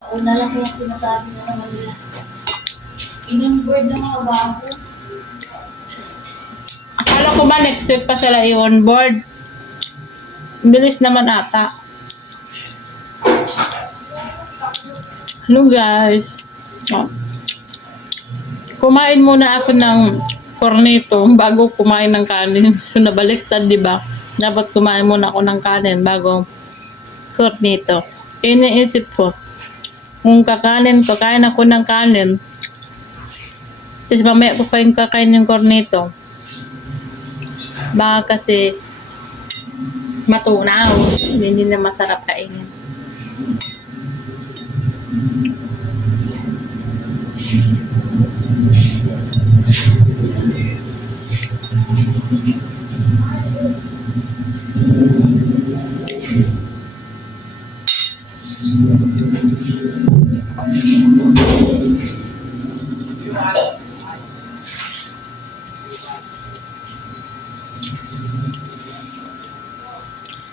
Una lang yung sinasabi na naman nila. In-onboard na mga bago. Akala ko ba next week pa sila i-onboard? Bilis naman ata. Hello guys. Oh. Kumain muna ako ng cornito bago kumain ng kanin. So nabaliktad, di ba? Dapat kumain muna ako ng kanin bago cornito. Iniisip ko, kung kakain ako ng kanin, tapos mamaya ko pa yung kakain yung cornito. Baka kasi matunaw. Hindi na masarap kainin.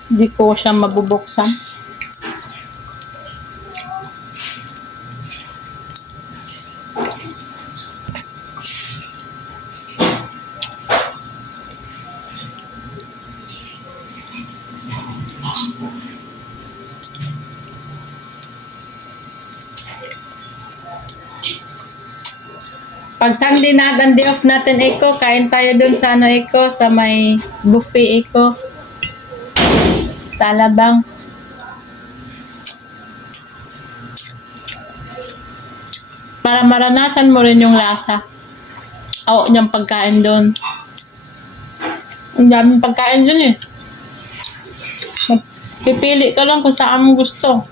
Hindi ko siya mabubuksan. Pag Sunday natin, day off natin, Eko, kain tayo dun sa Eko, sa may buffet, Eko. Sa Alabang. Para maranasan mo rin yung lasa. Oo, niyang pagkain doon. Ang daming pagkain doon eh. Pipili ka lang kung saan mo gusto.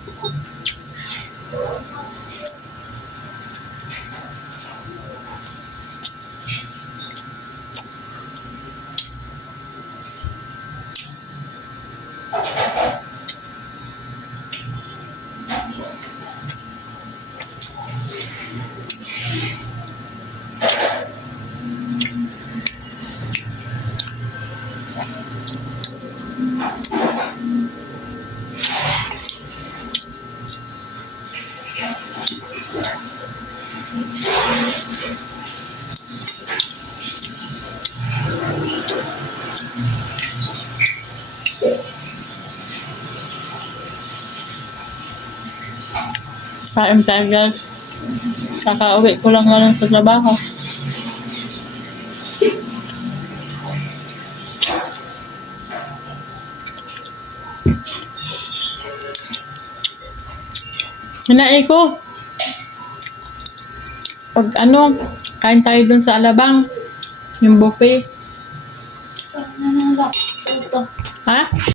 Kain tayo guys. Kakauwi ko lang nga sa trabaho. Hinain ko. Pag kain tayo dun sa Alabang. Yung buffet. Nananggap. Ha?